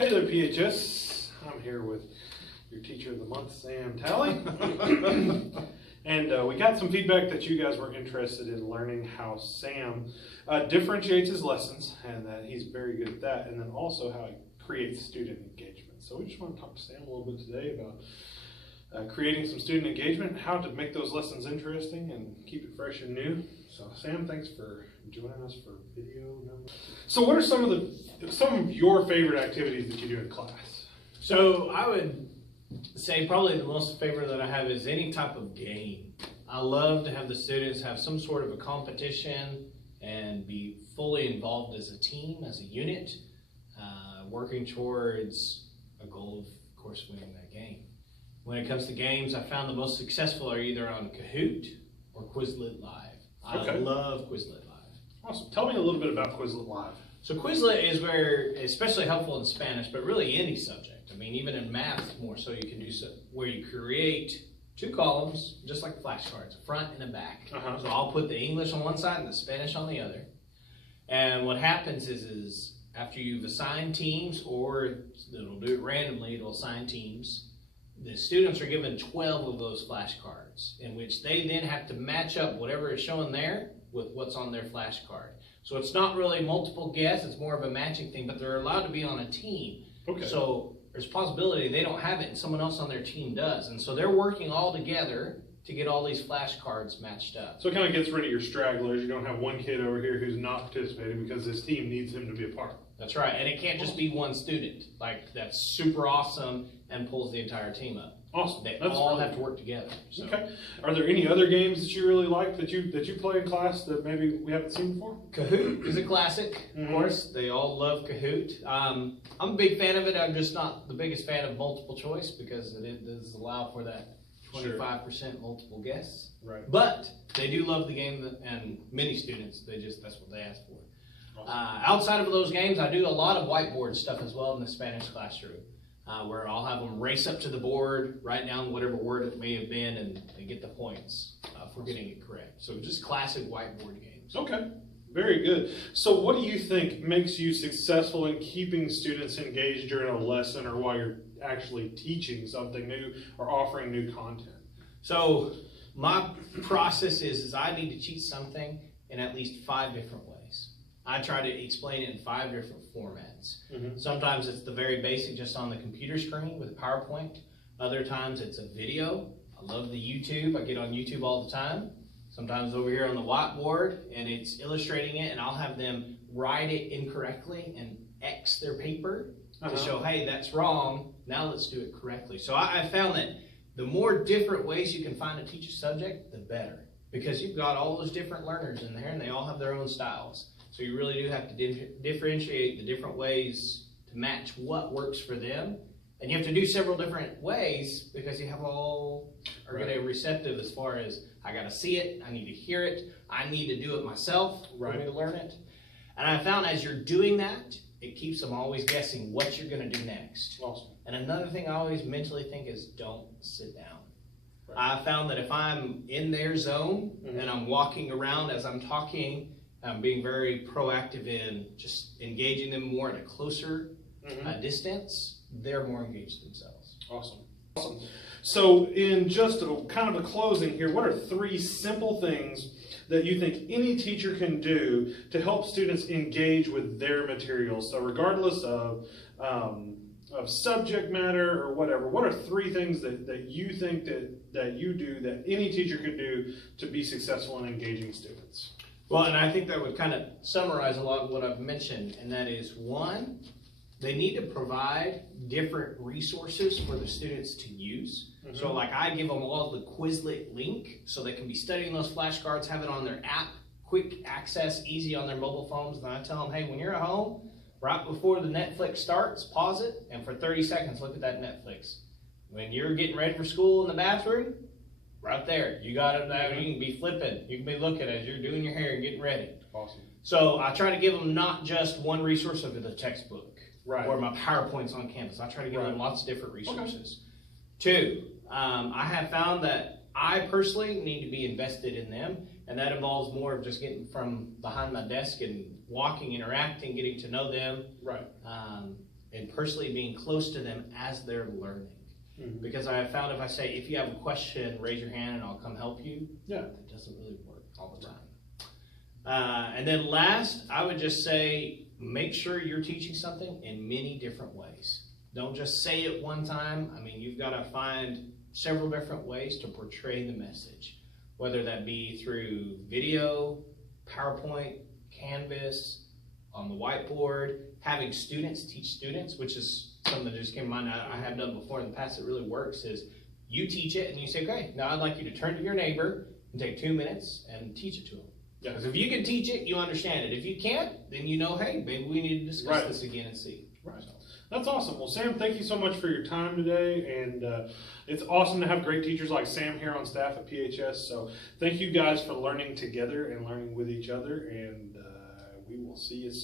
Hey there, PHS. I'm here with your teacher of the month, Sam Talley. And we got some feedback that you guys were interested in learning how Sam differentiates his lessons, and that he's very good at that, and then also how he creates student engagement. So we just want to talk to Sam a little bit today about creating some student engagement, how to make those lessons interesting and keep it fresh and new. So Sam, thanks for joining us for video. So what are some of your favorite activities that you do in class? So I would say probably the most favorite that I have is any type of game. I love to have the students have some sort of a competition and be fully involved as a team, as a unit, working towards a goal of course, winning that game. When it comes to games, I found the most successful are either on Kahoot or Quizlet Live. I love Quizlet Live. Awesome. Tell me a little bit about Quizlet Live. So Quizlet is where, especially helpful in Spanish, but really any subject. I mean, even in math more so you can do so, where you create two columns, just like flashcards, a front and a back. So I'll put the English on one side and the Spanish on the other. And what happens is after you've assigned teams, or it'll do it randomly, it'll assign teams, the students are given 12 of those flashcards, in which they then have to match up whatever is shown there with what's on their flashcard. So it's not really multiple guess, it's more of a matching thing, but they're allowed to be on a team. So there's a possibility they don't have it and someone else on their team does. And so they're working all together to get all these flashcards matched up. So it kind of gets rid of your stragglers. You don't have one kid over here who's not participating because his team needs him to be a part. That's right, and it can't just be one student. Like, that's super awesome and pulls the entire team up. Awesome. They all have to work together. So. Okay. Are there any other games that you really like that you play in class that maybe we haven't seen before? Kahoot is a classic, of course. They all love Kahoot. I'm a big fan of it. I'm just not the biggest fan of multiple choice because it does allow for that 25% multiple guess. Right. But they do love the game, and many students, that's what they ask for. Outside of those games, I do a lot of whiteboard stuff as well in the Spanish classroom, where I'll have them race up to the board, write down whatever word it may have been, and get the points for getting it correct. So just classic whiteboard games. Okay, very good. So what do you think makes you successful in keeping students engaged during a lesson or while you're actually teaching something new or offering new content? So my process is I need to teach something in at least 5 different ways. I try to explain it in 5 different formats. Sometimes it's the very basic, just on the computer screen with PowerPoint. Other times it's a video. I love the YouTube. I get on YouTube all the time. Sometimes over here on the whiteboard, and it's illustrating it, and I'll have them write it incorrectly and X their paper to show, hey, that's wrong. Now let's do it correctly. So I found that the more different ways you can find to teach a subject, the better. Because you've got all those different learners in there, and they all have their own styles. So you really do have to differentiate the different ways to match what works for them. And you have to do several different ways because you have all are going to be receptive as far as I got to see it, I need to hear it, I need to do it myself for me to learn it. And I found as you're doing that, it keeps them always guessing what you're going to do next. Awesome. And another thing I always mentally think is don't sit down. I found that if I'm in their zone and I'm walking around as I'm talking, I'm being very proactive in just engaging them more at a closer distance, they're more engaged themselves. Awesome. Awesome. So in just kind of a closing here, what are 3 simple things that you think any teacher can do to help students engage with their materials? So regardless of subject matter or whatever, what are 3 things that you think that you do that any teacher could do to be successful in engaging students? Well, and I think that would kind of summarize a lot of what I've mentioned, and that is 1, they need to provide different resources for the students to use. So like I give them all the Quizlet link so they can be studying those flashcards, have it on their app, quick access, easy on their mobile phones. And I tell them, hey, when you're at home, right before the Netflix starts, pause it, and for 30 seconds, look at that Netflix. When you're getting ready for school in the bathroom, right there, you got it there. You can be flipping, you can be looking as you're doing your hair and getting ready. Awesome. So I try to give them not just one resource of the textbook or my PowerPoints on campus. I try to give them lots of different resources. 2, I have found that I personally need to be invested in them, and that involves more of just getting from behind my desk and walking, interacting, getting to know them. and personally being close to them as they're learning. Mhm. Because I have found if I say, if you have a question, raise your hand and I'll come help you, Yeah. that doesn't really work all the time. And then last, I would just say, make sure you're teaching something in many different ways. Don't just say it one time. I mean, you've got to find several different ways to portray the message, whether that be through video, PowerPoint, Canvas, on the whiteboard, having students teach students, which is something that just came to mind I have done before in the past that really works, is you teach it and you say, okay, now I'd like you to turn to your neighbor and take 2 minutes and teach it to them. Yeah. Because if you can teach it, you understand it. If you can't, then you know, hey, maybe we need to discuss this again and see. Right. That's awesome. Well, Sam, thank you so much for your time today, and it's awesome to have great teachers like Sam here on staff at PHS. So thank you guys for learning together and learning with each other, and we will see you soon.